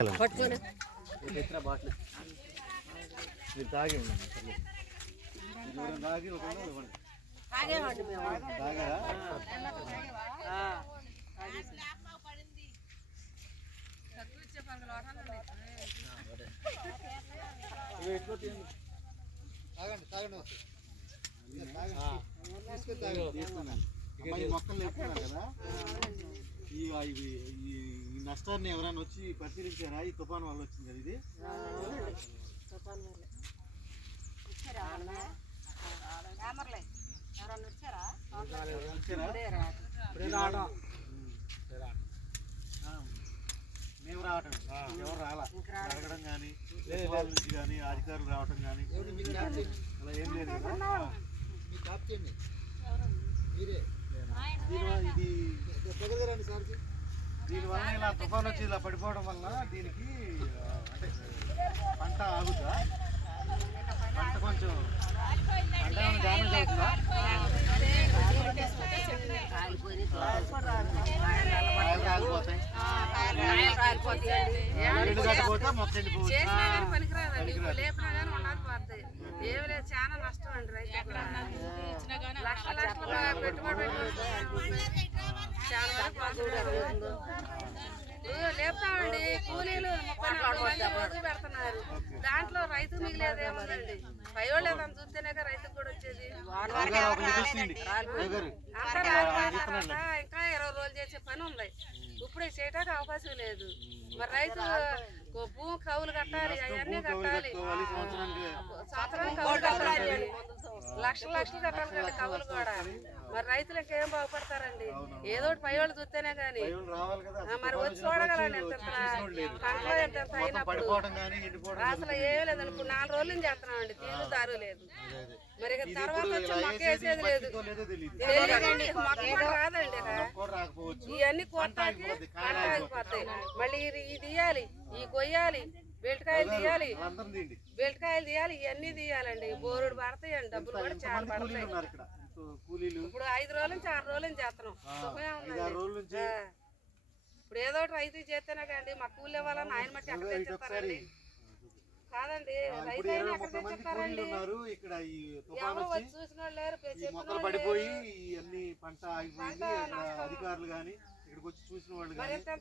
Bottle మీరు తాగి తాగి తాగారా మొక్కలు లేపుతున్నారు కదా ఈ నష్టాన్ని ఎవరైనా వచ్చి పరిశీలించారా? ఈ తుఫాను వల్ల వచ్చింది కదా ఇది మేము రావటం ఎవరు రాలా అడగడం కానీ వాళ్ళ నుంచి కానీ అధికారులు రావటం కానీ అలా ఏం లేదు కదా. ఇది దీనివల్ల ఇలా తుఫాను వచ్చి ఇలా పడిపోవడం వల్ల దీనికి అంటే పంట ఆగుద్దా? పంట కొంచెం పంట డ్యామేజ్ అవుతుందా? కాలిపోతాయి కట్టపోతే మొత్తం చాలా నష్టం అండి రైతు. లక్షల లక్షలు పెట్టుబడి లేపుతామండి. కూలీలు 34 మంది రోజు పెడుతున్నారు. దాంట్లో రైతు మిగిలేదేముందండి? పైవాళ్ళు ఏదైనా చూస్తేనే రైతుకు కూడా వచ్చేది. ఇంకా 20 రోజులు చేసే పని ఉంది. ఇప్పుడే చేయడానికి అవకాశం లేదు. మరి రైతు భూమి కవులు కట్టాలి, అవన్నీ కట్టాలి. సంవత్సరానికి కవులు కట్టాలి, లక్షలు లక్షలు కట్టాలి కండి కవులు కూడా. మరి రైతులకు ఏం బాగుపడతారండి? ఏదో పై వాళ్ళు చూస్తేనే కానీ మరి వచ్చి చూడగలండి. ఎంత పంటలో ఎంత అయినప్పుడు అసలు ఏమీ లేదండి. ఇప్పుడు 4 రోజుల నుంచి చేస్తున్నామండి, తీరుదారు లేదు. మరి తర్వాత వచ్చి మొక్క వేసేది లేదు, తెలియదండి. మొక్క రాదండి. ఇవన్నీ కోస్తాకి పంట ఆగిపోతాయి. మళ్ళీ ఇది తీయాలి, ఈ కొయ్యాలి, బెల్టకాయలు తీయాలి, ఇవన్నీ తీయాలండి. బోరుడు పడతాయండి, డబ్బులు కూడా చాలా పడతాయి. ఇప్పుడు 5 రోజుల నుంచి 6 రోజుల నుంచి చేస్తున్నాం. ఇప్పుడు ఏదో ఒకటి రైతు చేస్తేనే కండి మా కూలి ఇవ్వాలని ఆయన మట్టి ఎక్కడ తెచ్చిస్తారండి? కాదండి, రైతు అయినా ఎక్కడ తెచ్చిస్తారండి? ఎవరో వచ్చి చూసిన వాళ్ళు లేరు, పడిపోయి పంట ఆగిపోయింది. అధికారులు కానీ ఇక్కడికి వచ్చి చూసిన వాళ్ళు వ్యవసాయం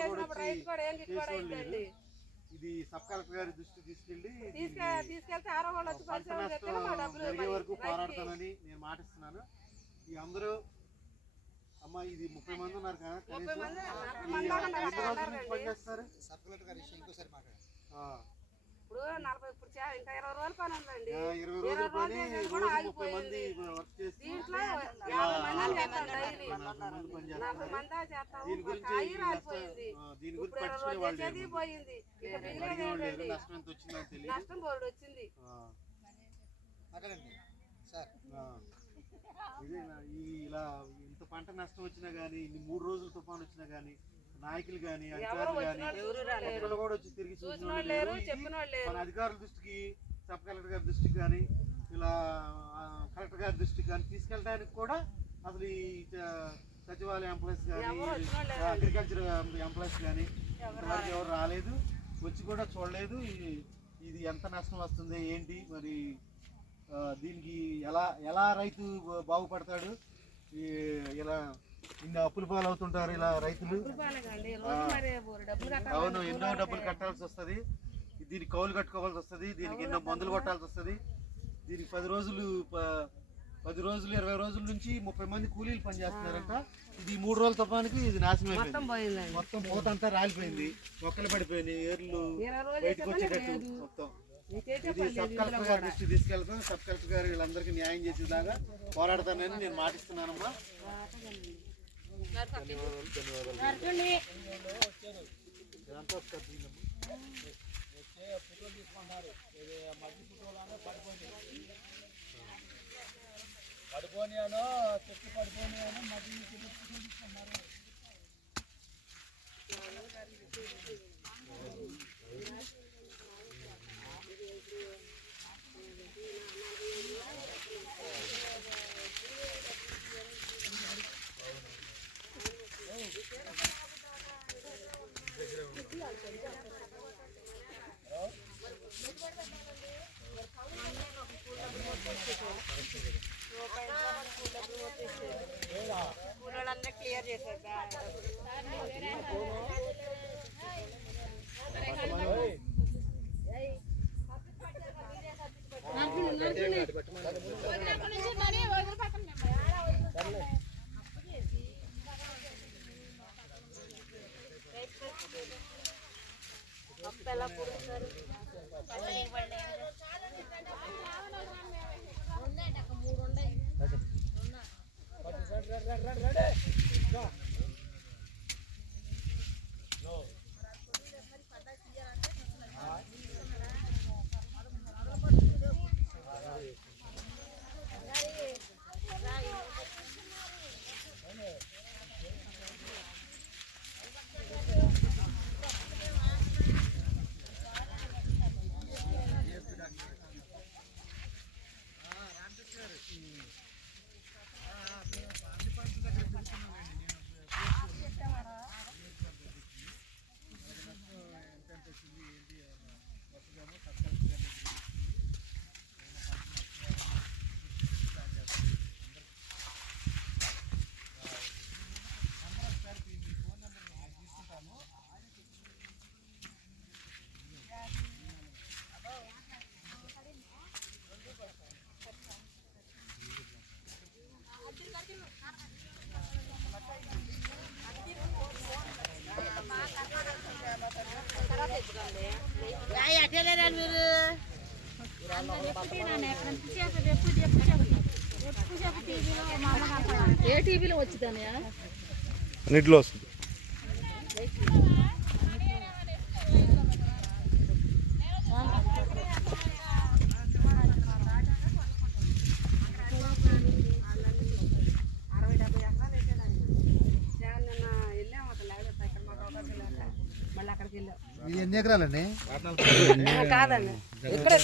చేసినప్పుడు రైతు కూడా ఏం గిట్టుబడి. ఇది సబ్ కలెక్టర్ గారి దృష్టి తీసుకెళ్తే ఆరో వాళ్ళు వచ్చి జరిగే వరకు పోరాడతానని నేను మాటిస్తున్నాను. ఈ అందరూ అమ్మా ఇది 30 మంది ఉన్నారు కదా, పనిచేస్తారు. ఇప్పుడు 40 ఇప్పుడు ఇంకా 20 రోజుల పని ఉందండి. 20 పని రోజు 30 మంది వర్క్ చేసి దీంట్లో 50 మంది చేస్తాం డైలీ. 40 మంది చేస్తాం. కాయి రాలిపోయింది, ఇప్పుడు 20 రోజులు చేసేది పోయింది. ఇక మిగిలేదు. నష్టం బోర్డు వచ్చింది. ఇలా ఇంత పంట నష్టం వచ్చినా గానీ, ఇన్ని 3 రోజులు తుఫాను వచ్చినా గానీ నాయకులు గానీ అధికారులు గానీ కూడా వచ్చి తిరిగి చూసిన మన అధికారుల దృష్టికి, సబ్ కలెక్టర్ గారి దృష్టికి కానీ, ఇలా కలెక్టర్ గారి దృష్టికి కానీ తీసుకెళ్ళడానికి కూడా అసలు ఈ సచివాలయ ఎంప్లాయీస్ కానీ, అగ్రికల్చర్ ఎంప్లాయీస్ కానీ ఇంతవరకు ఎవరు రాలేదు, వచ్చి కూడా చూడలేదు. ఇది ఎంత నష్టం వస్తుంది ఏంటి, మరి దీనికి ఎలా రైతు బాగుపడతాడు? ఇలా ఇన్ని అప్పుల పాలు అవుతుంటారు ఇలా రైతులు. అవును, ఎన్నో డబ్బులు కట్టాల్సి వస్తుంది. దీనికి కౌలు కట్టుకోవాల్సి వస్తుంది, దీనికి ఎన్నో మందులు కొట్టాల్సి వస్తుంది. దీనికి 10 రోజులు 20 రోజుల నుంచి 30 మంది కూలీలు పనిచేస్తున్నారంట. ఇది 3 రోజుల తుఫానికి ఇది నాశనం అయిపోయింది. మొత్తం పూతంతా రాలిపోయింది, మొక్కలు పడిపోయినాయి, ఏర్లు బయటకు వచ్చేటట్టు మొత్తం. ఇది సబ్ కలెక్టర్ గారి దృష్టి తీసుకెళ్తాం. సబ్ కలెక్టర్ గారు వీళ్ళందరికీ న్యాయం చేసేలాగా పోరాడతానని నేను మాటిస్తున్నానమ్మా. పడిపోయాను చెట్టు పడిపోయాను మధ్య తీసుకున్నారు. దగ్గర అన్నీ క్లియర్ చేశారు. ఎలా పుడుతారు ఏ టీవీలో వచ్చిందన్నయ్య? అన్నిట్లో వస్తుంది. మళ్ళీ అక్కడికి వెళ్ళాం. ఇది ఎన్ని ఎకరాలండి? కాదండి, ఇక్కడే